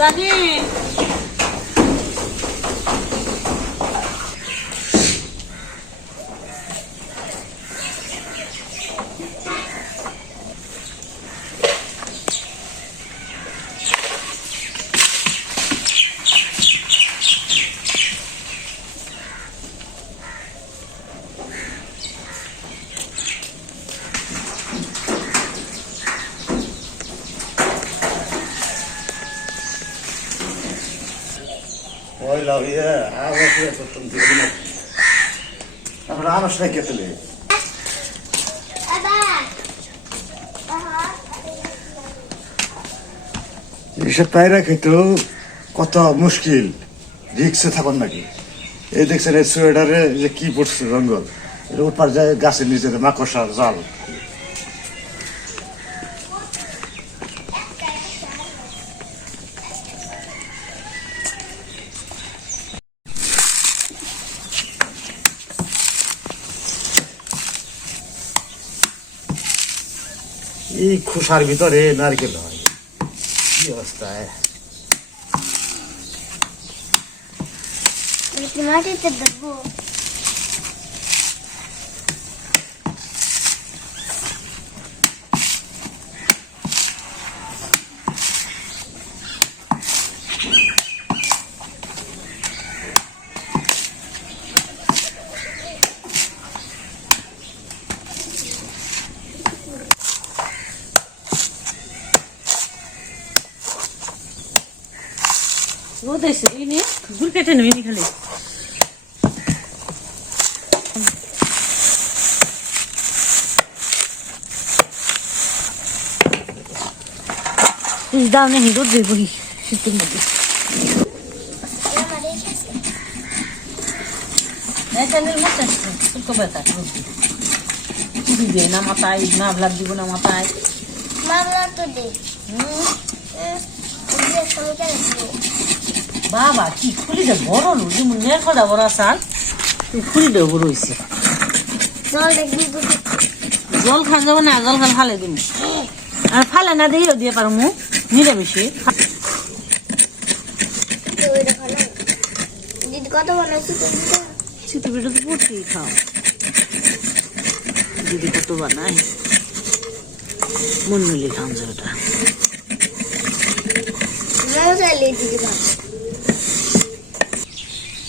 দাদি Oi, Lavia, água aqui, eu tô dizendo. Agora vamos ter que ter. এসব পায়রা খেতে কত মুশকিল রিক্সে থাকুন নাকি এই দেখছেন এই সোয়েটারে যে কি পড়ছে জঙ্গল এটা উঠবার যায় গাছের নিচে মাকড়সার জাল এই খোসার ভিতরে নারকেল হয় কি অবস্থায় মাটিতে দেবো রোদ এসে এনে গুড় কেটে নেবেনি খালি দাও নেই রোদ দেবো শীতের মধ্যে দিবে না মাথায় না ব্লাড দিব না মাথায় তো দে বাবা কি খুলি দে বড় লো যেমন নের কটা বড় সাল তুই খুলি দে বড় হয়েছে জল খান যাবো না জল খান ফালে দিন আর ফালে না দিয়েও দিয়ে পারো মু নিরামিষে কত বানাইছি ছোট বেটা তো পড়তেই খাও দিদি কত বানায় মন মিলে খান যাওয়াটা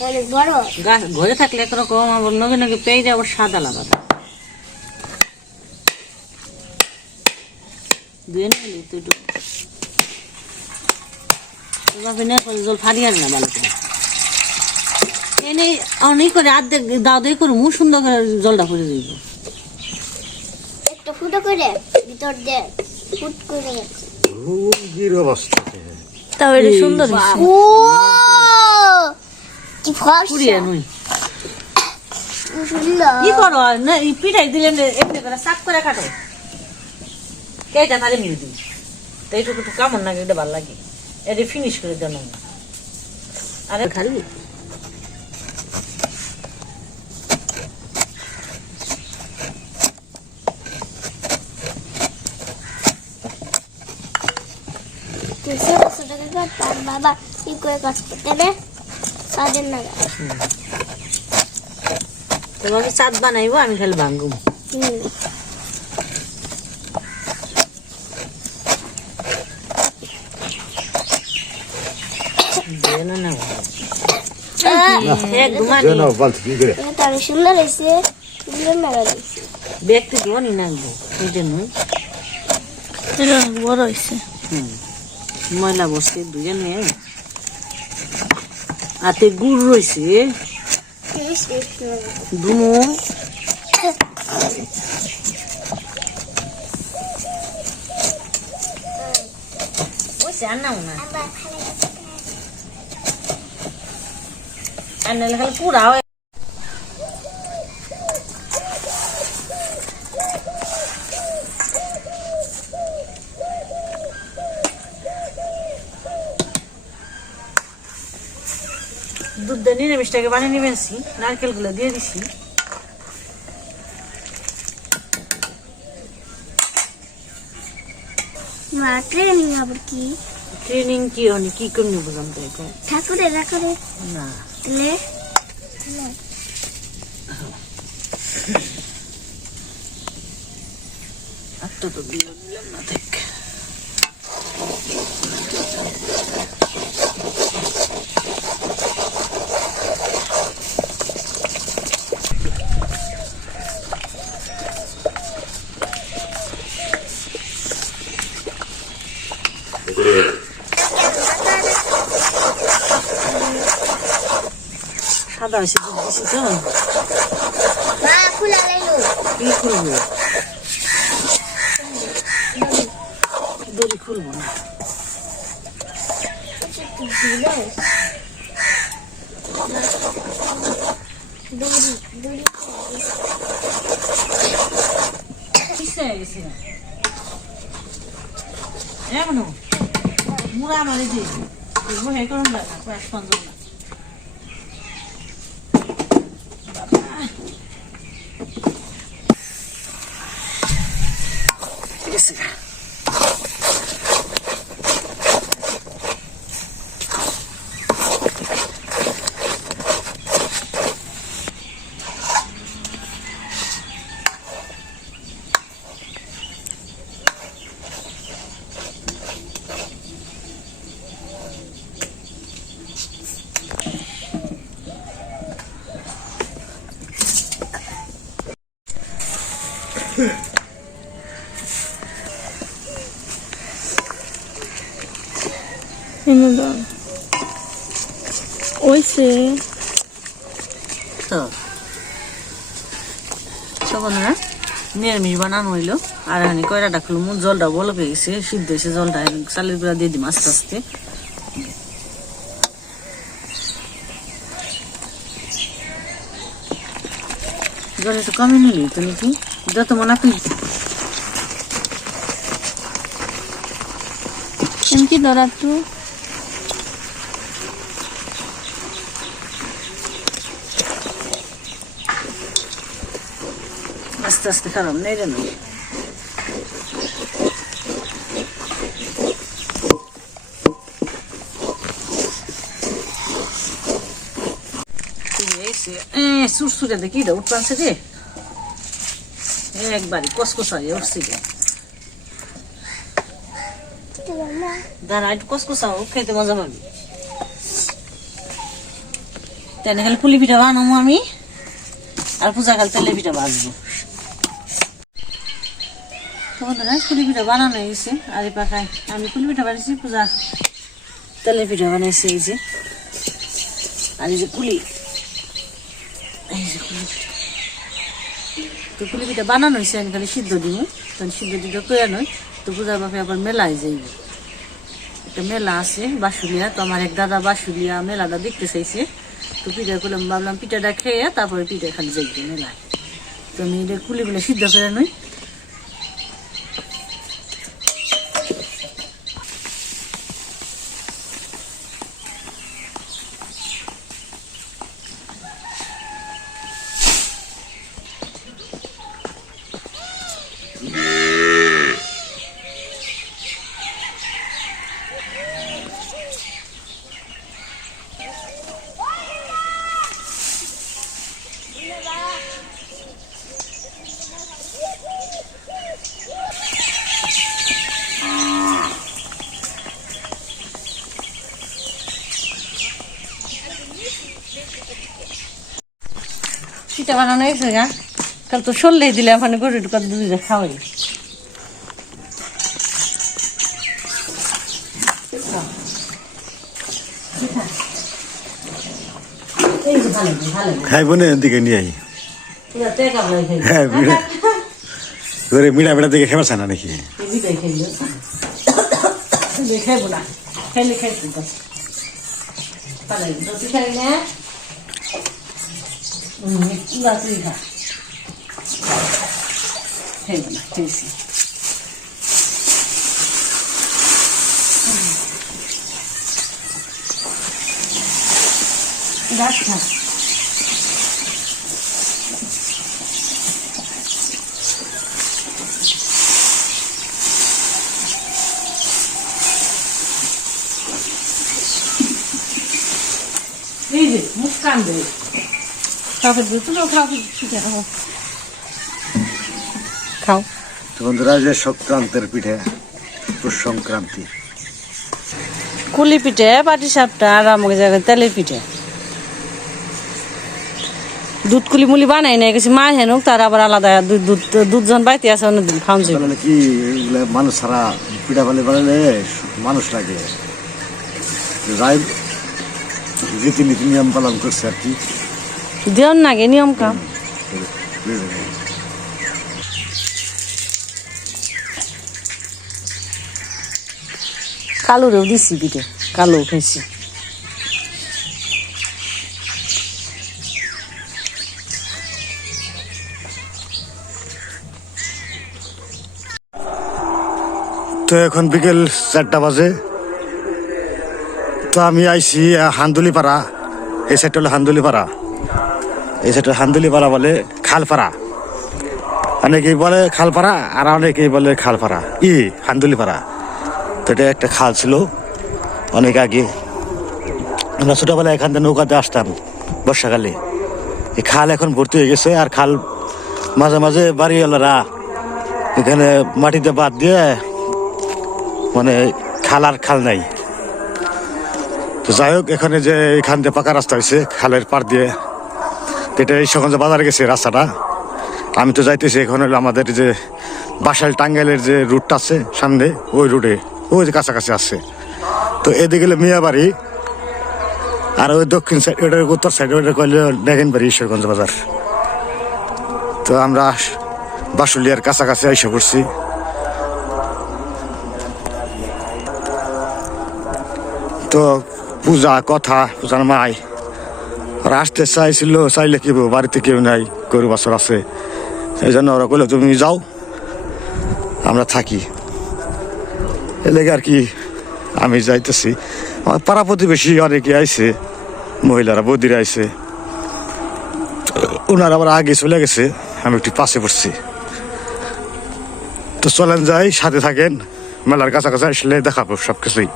অনেক বড় গাছ ঘরে থাকলে একরকম আবার নগে নগে পেয়ে যাবো সাদা লাগাটা ধুয়ে নিলি তুই জল ফাড়ি আর না ভালো করে এনে অনেক করে আর্ধেক দাও দিয়ে করে মুখ সুন্দর করে জলটা করে দিব একটা ফুটো করে ভিতর দিয়ে ফুট করে রোগীর অবস্থা তাও এটা সুন্দর ও কি পুড়িয়ে ফর্সা নই সুন্দর কি করো না এই পিঠাই দিলেন এমনি করে সাফ করে কাটো কেটা তারে মিল দিই তো এইটুকু একটু কামন না এটা ভালো লাগে এটা ফিনিশ করে দেন আরে খাবি বাবা কি করে কাজ করতে রে সাদের নাগা তোমাকে চাঁদ বানাইবো আমি খালি ভাঙ্গুম সুন্দর হয়েছে সুন্দর নাগা দিয়েছে ব্যক্তি ধোনি নাকবো এই জন্যই বড় হয়েছে ময়লা বসছে দুজন মেয়ে হাতে গুড় রয়েছে দুমো খালি পুরা দুধ দিয়ে নিরামিষটাকে বানিয়ে নিবেছি নারকেল গুলো দিয়ে দিছি ট্রেনিং আবার কি ট্রেনিং কি হনি কি করনি বুঝলাম তো এখন ঠাকুরে রাখরে না তাহলে একটা তো দিলাম না দেখ সাদা এসে দিচ্ছি তো মা ফুলা লাইলো কি করবো দড়ি খুলবো না দড়ি দড়ি কিসে গেছি না এমন মুড়া মারি দিয়ে হে করুন না কয়েক পঞ্জন না গেছে গা ওইসে তো তখন না নিরামিষ বানানো হইলো আর এখানে কয়টা খুলুম জলটা বলক হয়ে গেছে সিদ্ধ হয়েছে জলটা চালের গুঁড়া দিয়ে দিম আস্তে আস্তে জল একটু কমে নিলি তো নাকি যত মনে তুই এমকি ধরা তো আস্তে আস্তে খারাপ নেই রে নই সুরসুরে দেখি এটা উঠপানছে রে একবারই কসকসাই উঠছে রে দাঁড়া একটু কসকসাও খেতে মজা পাবি তেনে খালি পুলি পিঠা বানাবো আমি আর পূজা কাল তেলে পিঠা বাজবো তো বন্ধুরা পুলি পিঠা বানানো হয়ে গেছে আর এই পাখায় আমি পুলি পিঠা বানিয়েছি পূজা তেলে পিঠা বানাইছি এই যে আর এই যে পুলি এই যে পুলি পিঠা তো পুলি পিঠা বানানো হয়েছে আমি খালি সিদ্ধ দিব তাহলে সিদ্ধ দিতে করে নয় তো পূজার বাপে আবার মেলায় যাইব একটা মেলা আছে বাসুলিয়া তো আমার এক দাদা বাসুলিয়া মেলাটা দেখতে চাইছে তো পিঠা করলাম ভাবলাম পিঠাটা খেয়ে তারপরে পিঠা খালি যাইবে মেলায় তো আমি এটা কুলিগুলো সিদ্ধ করে নই পিঠা বানানো হয়েছে গা কাল তো সরলেই দিলে ওখানে গরু ঢুকা দুধে খাওয়াই খাইবো না এদিকে নিয়ে আই হ্যাঁ মিঠা মিঠা দিকে খেয়ে না নাকি খাইব না খাইলে খাইছি খাই না তুই খা খাইব না খাইছি গাছ খা এই যে মুখ কান দেয় খাওয়া তো খাও পিঠে খাও তো বন্ধুরা যে সংক্রান্তের পিঠে পুষ সংক্রান্তি কুলি পিঠে পাটি সাপটা আর আমাকে জায়গায় তেলের পিঠে দুধ কুলি মুলি বানাই না গেছি মা হেন তার আবার আলাদা দুধ জন বাইতে আছে অন্যদিন খাওয়া যাবে তাহলে কি এগুলা মানুষ ছাড়া পিঠা বানালে মানুষ লাগে যাই রীতিনীতি নিয়ম পালন করছে আর কি দেওয়ার নাগে নিয়ম কাম কালোরেও দিচ্ছি পিঠে কালো খাইছি তো এখন বিকেল 4টা বাজে তো আমি আইছি হান্দুলিপাড়া এই সাইডটা হলো হান্দুলিপাড়া এই সাইডটা হান্দুলিপাড়া বলে খালপাড়া অনেকেই বলে খালপাড়া আর অনেকেই বলে খালপাড়া হান্দুলিপাড়া তো এটা একটা খাল ছিল অনেক আগে আমরা ছোটবেলায় এখান থেকে নৌকাতে আসতাম বর্ষাকালে এই খাল এখন ভর্তি হয়ে গেছে আর খাল মাঝে মাঝে বাড়িওয়ালারা এখানে মাটিতে বাদ দিয়ে মানে খাল আর খাল নাই তো যাই হোক এখানে যে এখান দিয়ে পাকা রাস্তা হয়েছে খালের পাড় দিয়ে এটা এই সখন যে বাজারে গেছে রাস্তাটা আমি তো যাইতেছি এখন হলো আমাদের যে বাসাইল টাঙ্গাইলের যে রুটটা আছে সামনে ওই রুটে ওই যে কাছাকাছি আছে তো এদিকে গেলে মিয়াবাড়ি আর ওই দক্ষিণ সাইড ওইটার উত্তর সাইড ওইটা কইলে ডেগেনবাড়ি ঈশ্বরগঞ্জ বাজার তো আমরা বাসুলিয়ার কাছাকাছি এসে পড়ছি তো পূজা কথা পূজার মাই ওরা আসতে চাইলে কি বাড়িতে কেউ নাই গরু বাছর আছে এই জন্য ওরা কইলো তুমি যাও আমরা থাকি এলাকা আর কি আমি যাইতেছি আমার পাড়া প্রতিবেশী অনেকে আইছে মহিলারা বৌদিরা আইছে ওনারা আবার আগে চলে গেছে আমি একটু পাশে পড়ছি তো চলেন যাই সাথে থাকেন মেলার কাছাকাছি আসলে দেখাবো সব কিছুই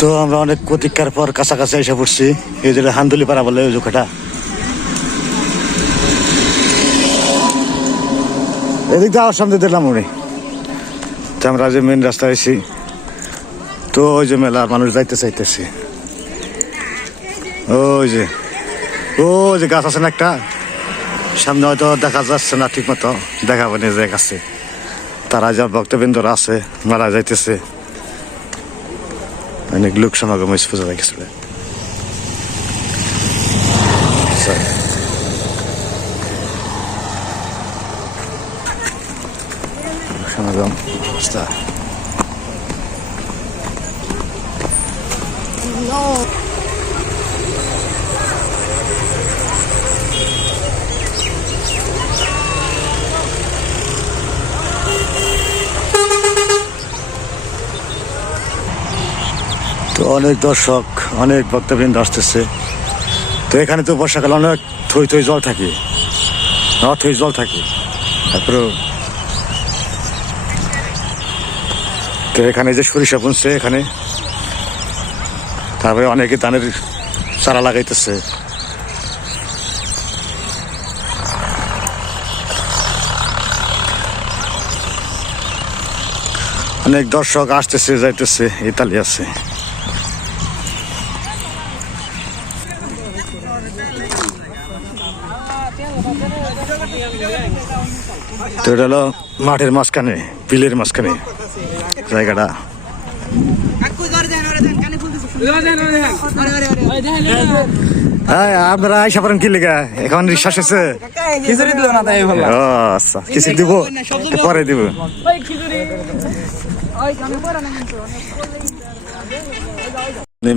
তো আমরা অনেক প্রতীক্ষার পর কাছাকাছি এসে পড়ছি এই যে হান্দুলিপাড়া বলে ওই জোখাটা এদিক দিয়ে আমার সামনে দিলাম উনি তো আমরা যে মেন রাস্তা আছি তো ওই যে মেলার মানুষ যাইতে চাইতেছে ওই যে গাছ আছে না একটা সামনে হয়তো দেখা যাচ্ছে না ঠিক মতো দেখাবো না যে আছে তারা যা ভক্তবৃন্দরা আছে মেলা যাইতেছে অনেক লোক সমাগম হয়েছে পূজা দেখেছিল সমাগম অবস্থা তো অনেক দর্শক অনেক ভক্তবৃন্দ আসতেছে তো এখানে তো বর্ষাকালে অনেক থই জল থাকে থই জল থাকে তারপরে তো এখানে যে সরিষা বুনছে এখানে তারপরে অনেকে ধানের চারা লাগাইতেছে অনেক দর্শক আসতেছে যাইতেছে ইতালি আছে তো এটা হলো মাঠের মাঝখানে বিলের মাঝখানে জায়গাটা আপনারা আইসা পারেন কি লেগা এখন রিক্সা শেষে আচ্ছা কিছু দিব পরে দিব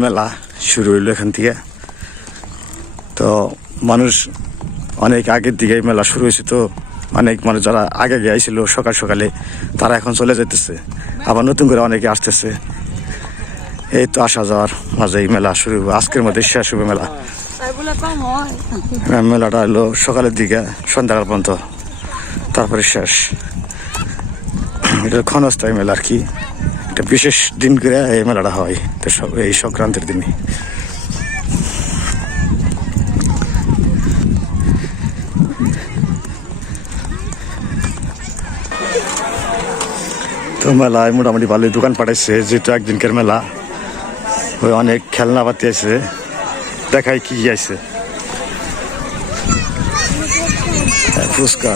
মেলা শুরু হইলো এখান থেকে তো মানুষ অনেক আগের দিকে মেলা শুরু হয়েছে তো অনেক মানুষ যারা আগে গিয়েছিল সকাল সকালে তারা এখন চলে যেতেছে আবার নতুন করে অনেকে আসতেছে এই তো আসা যাওয়ার মাঝে মেলা শুরু হবে আজকের মধ্যে শেষ হবে মেলা মেলাটা হলো সকালের দিকে সন্ধ্যাকাল পর্যন্ত তারপরে শেষ এটা ক্ষণস্থায়ী মেলা আর কি একটা বিশেষ দিন করে এই মেলাটা হয় তো এই সংক্রান্তির দিনে তো মেলায় মোটামুটি ভালোই দোকান পাঠাইছে, যেহেতু একদিনকার মেলা। ওই অনেক খেলনাপাতি আছে, দেখাই কি আছে। ফুচকা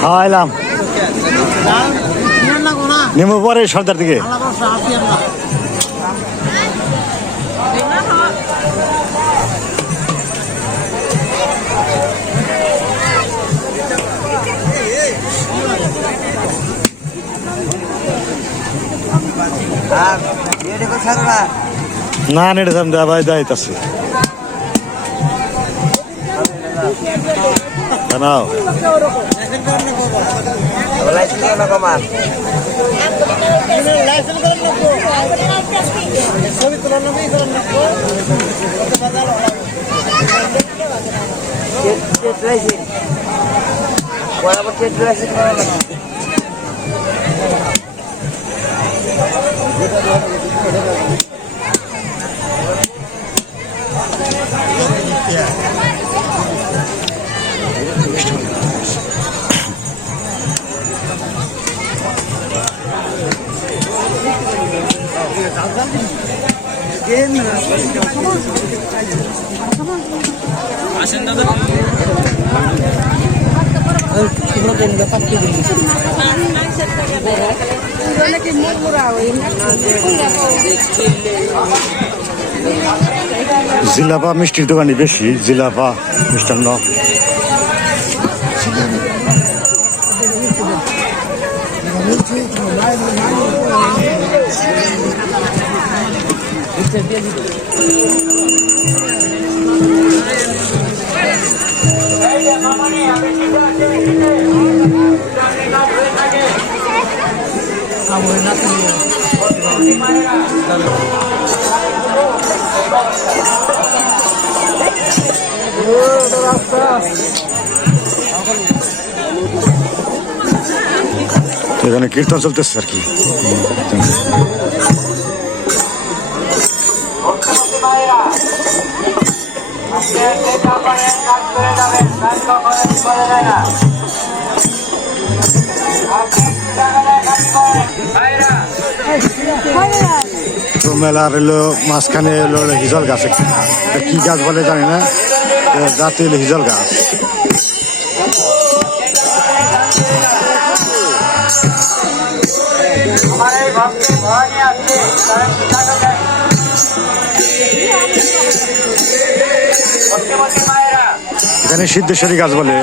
খাওয়াইলাম নেমো পরে সর্দার দিকে। না নেটে সাম দেওয়া ভাই দায়িত্ব নাও জিলাপা মিষ্টির দোকানে বেশি, জিলাপা মিষ্টান্ন। এখানে কীর্তন চলতেছে আর কি। তো মেলার হলো মাঝখানে হলো হিজল গাছ একটা। এটা কি গাছ বলে জানি না, জাতি হলো হিজল গাছ। এখানে সিদ্ধেশ্বরী গাছ বলে।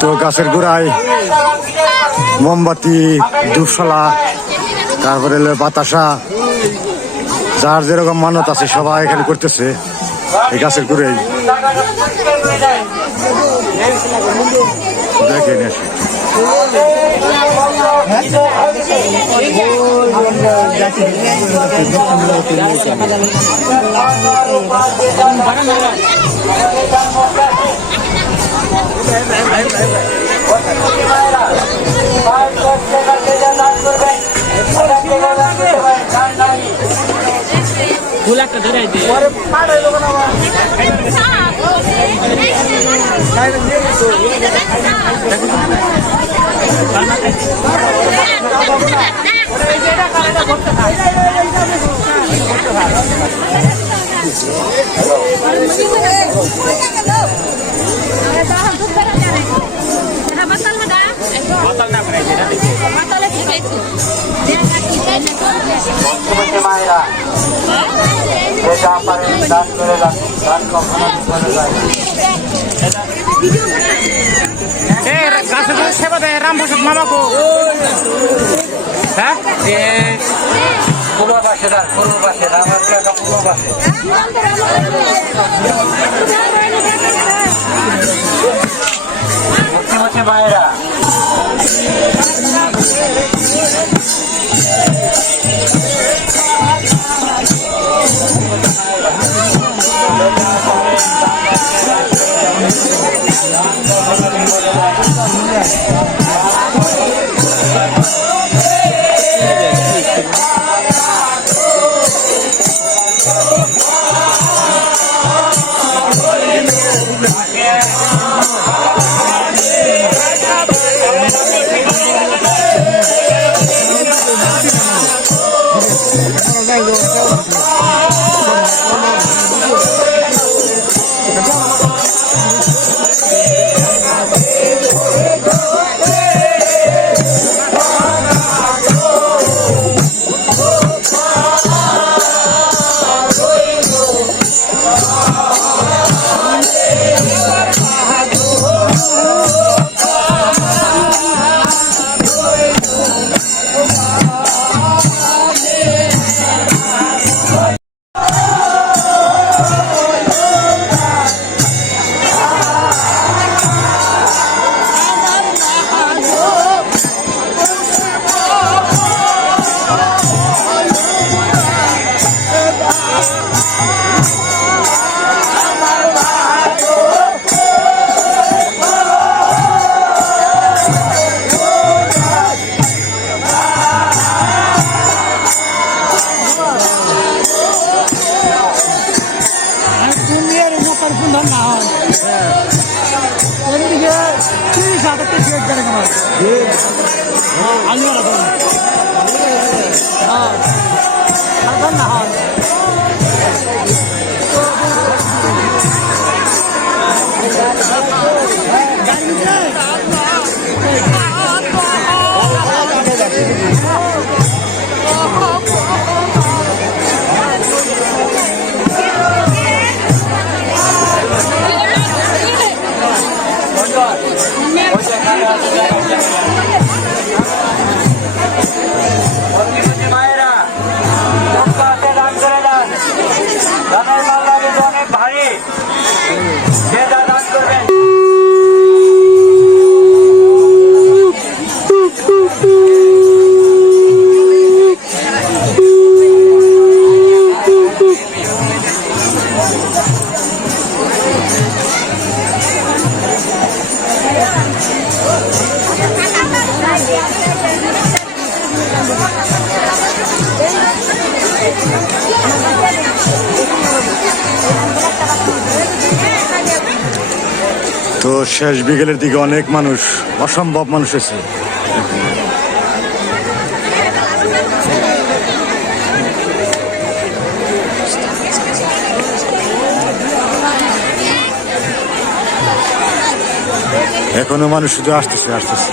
তো গাছের গোড়ায় মোমবাতি, ধূপশালা, তারপরে হলো বাতাসা, যার যেরকম মানত আছে সবাই এখানে করতেছে এই গাছের গোড়ায়। দেখেন এসে সেবা দেয় রামপ্রসাদ মামাকে। হ্যাঁ পূর্ব পাশে আমার পূর্ব পাশে মুখ্যমন্ত্রী মায়েরা তো শেষ বিকেলের দিকে অনেক মানুষ, অসম্ভব মানুষ এসেছে। এখনো মানুষ শুধু আসতেছে আসতেছে।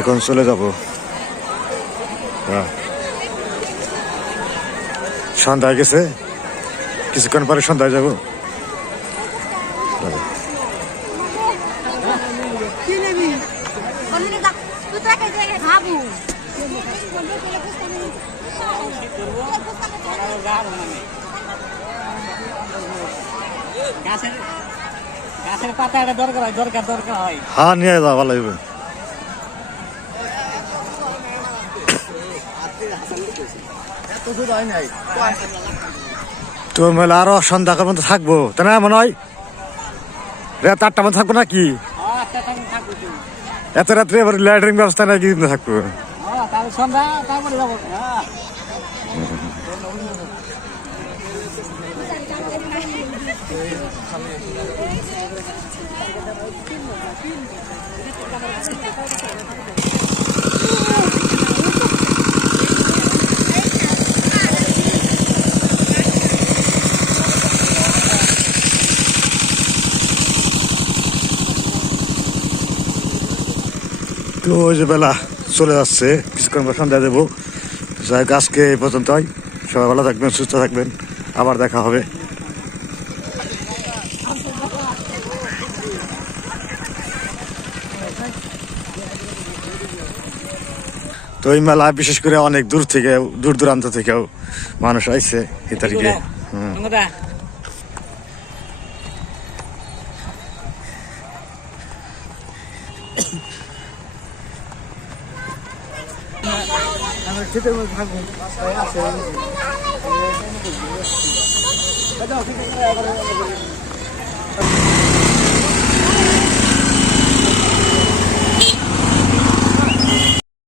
এখন চলে যাব, সন্ধ্যায় গেছে, কিছুক্ষণ পরে সন্ধ্যায় যাব। গাছের পাতা এটা দরকার হয়, দরকার হয়। হ্যাঁ, নিয়ে যাওয়া ভালো লাগবে। তো মেলা আরো সন্ধ্যা মতো থাকবো, তাই না? মনে হয় রাত 8টার মধ্যে থাকবো নাকি? এত রাত্রে এবার লাইটিং ব্যবস্থা নাকি থাকবো? সন্ধ্যা তারপরে যাবো। তো ওই যে বেলা চলে যাচ্ছে, কিছুক্ষণ পর সন্ধ্যা দেবো। যাই হোক, আজকে এই পর্যন্তই। সবাই ভালো থাকবেন, সুস্থ থাকবেন, আবার দেখা হবে। তো এই মেলা বিশেষ করে অনেক দূর থেকে, দূর দূরান্ত থেকেও মানুষ আইছে এই তারিখে। খেতে থাকবো।